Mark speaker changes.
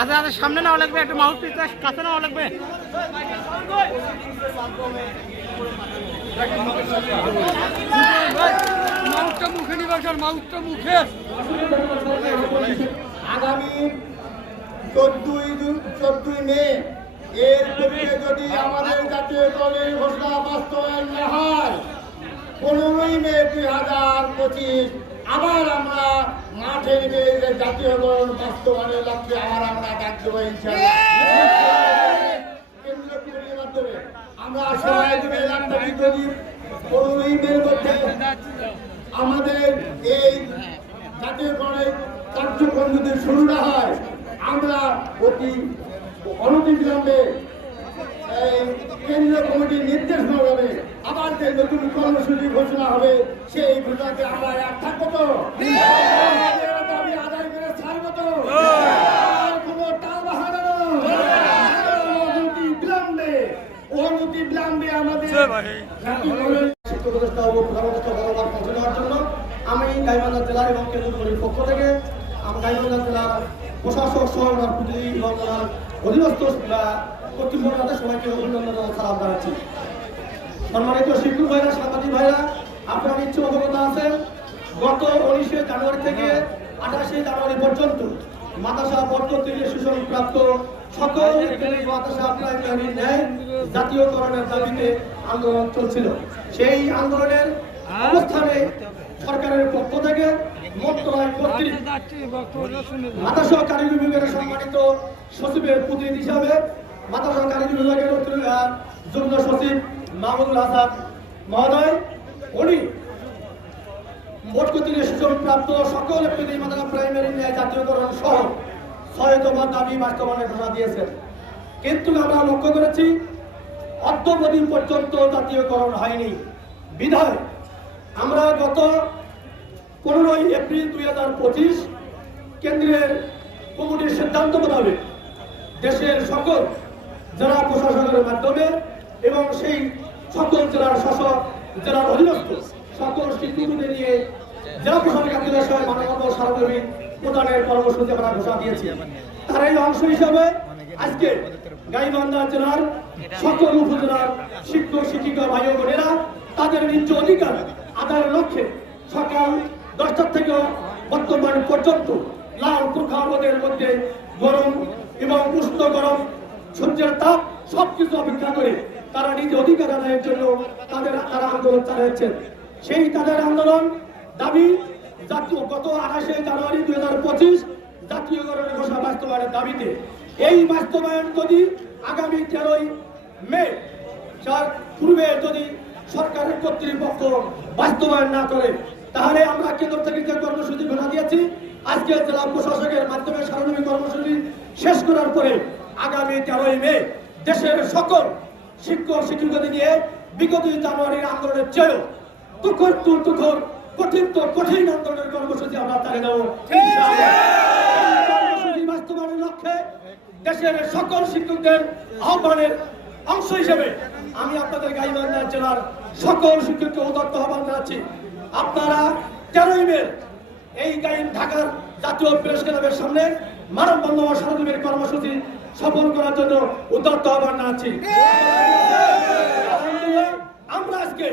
Speaker 1: আচ্ছা আচ্ছা সামনে নেওয়া লাগবে একটু মাউথ পিসটা কাছে নেওয়া লাগবে।
Speaker 2: মাউথটা মুখে নিবা স্যার মাউথটা মুখে।
Speaker 3: আগামী চোদ্দই চোদ্দই মে এর পক্ষে যদি আমাদের জাতীয় দলের ঘোষণা বাস্তবায়ন না হয় পনেরোই মে দুই হাজার পঁচিশ আবার আমরা মাঠে নেমে যে জাতীয় দল বাস্তবায়নের লক্ষ্যে আবার আমরা ডাক দেবো কেন্দ্রীয় কমিটির মাধ্যমে আমরা সবাই মধ্যে আমাদের এই জাতীয়করণের কার্যক্রম যদি শুরু না হয় আমরা অতি অনতিবিলম্বে এই কেন্দ্রীয় কমিটির নির্দেশ হবে আবার যে নতুন কর্মসূচি ঘোষণা হবে সেই ঘোষণাতে আমরা এক থাকব তো? আমাদের শিক্ষক উপদেষ্টা ও প্রধান বরাবর পৌঁছে জন্য আমি গাইবান্ধা জেলার এবং কেন্দ্রীয় পক্ষ থেকে আমি জেলার প্রশাসক সহ আহ, সবাইকে অভিনন্দন সালাম জানাচ্ছি শিক্ষক ভাইরা সাংবাদিক ভাইরা আপনারা নিশ্চয় অবগত আছেন গত উনিশে জানুয়ারি থেকে আঠাশে জানুয়ারি পর্যন্ত মাদ্রাসা থেকে আন্দোলন চলছিল। সেই আন্দোলনের অবস্থানে সরকারের পক্ষ থেকে মাদ্রাসা সম্মানিত সচিবের প্রতিনিধি হিসাবে মাদ্রাসা কারিগরি বিভাগের যুগ্ম সচিব মাহমুদুল হাসান মহোদয়, উনি কর্তৃক সুযোগ প্রাপ্ত সকল মাদ্রাসা প্রাইমারি ন্যায় জাতীয়করণ সহ ছয় দফা দাবি বাস্তবায়নের ঘোষণা দিয়েছেন কিন্তু আমরা লক্ষ্য করেছি, অদ্যবধি পর্যন্ত জাতীয়করণ হয়নি। বিধায় আমরা গত পনেরোই এপ্রিল দুই হাজার পঁচিশ কেন্দ্রের কমিটির সিদ্ধান্ত মোতাবেক দেশের সকল জেলা প্রশাসনের মাধ্যমে এবং সেই সকল জেলার শাসক, জেলার অধীনস্থ সকল শিক্ষকদের নিয়ে জেলা কর্মসূচি আমরা ঘোষণা দিয়েছি। তার এই অংশ হিসাবে আজকে গাইবান্ধা জেলার সকল উপজেলার শিক্ষক, শিক্ষিকা, ভাই বোনেরা, তাদের ন্যায্য অধিকার আদায়ের লক্ষ্যে সকাল থেকে বর্তমান পর্যন্ত লাল মধ্যে গরম এবং উষ্ণ গরম, সূর্যের তাপ সবকিছু অপেক্ষা করে তারা নিজ অধিকার আদায়ের জন্য তাদের তারা আন্দোলন সেই তাদের আন্দোলন দাবি, জাতীয় গত আঠাশে জানুয়ারি দুই হাজার পঁচিশ জাতীয়করণের ঘোষণা বাস্তবায়নের দাবিতে। এই বাস্তবায়ন যদি আগামী তেরোই মে, যার পূর্বে যদি সরকারের কর্তৃপক্ষ বাস্তবায়ন না করে, তাহলে আমরা কেন্দ্র থেকে যে কর্মসূচি ঘোষণা দিয়েছি, আজকে জেলা প্রশাসকের মাধ্যমে সার্বজনীন কর্মসূচি শেষ করার পরে আগামী তেরোই মে দেশের সকল শিক্ষক শিক্ষিকাদের নিয়ে বিগত জানুয়ারির আন্দোলনের চেয়েও তু তুখর কঠিন তো কঠিন আন্দোলনের কর্মসূচি আমরা চালিয়ে দেবো কর্মসূচি বাস্তবায়নের লক্ষ্যে দেশের সকল শিক্ষকদের আহ্বানের অংশ হিসেবে আমি আপনাদের গাইবান্ধা জেলার সকল শিক্ষককে উদত্ত আহ্বান জানাচ্ছি। আপনারা তেরোই মে এই গাইন ঢাকার জাতীয় প্রেস ক্লাবের সামনে মানব বন্ধন সারাদিনের কর্মসূচি সফল করার জন্য উদত্ত আহ্বান জানাচ্ছি। আমরা আজকে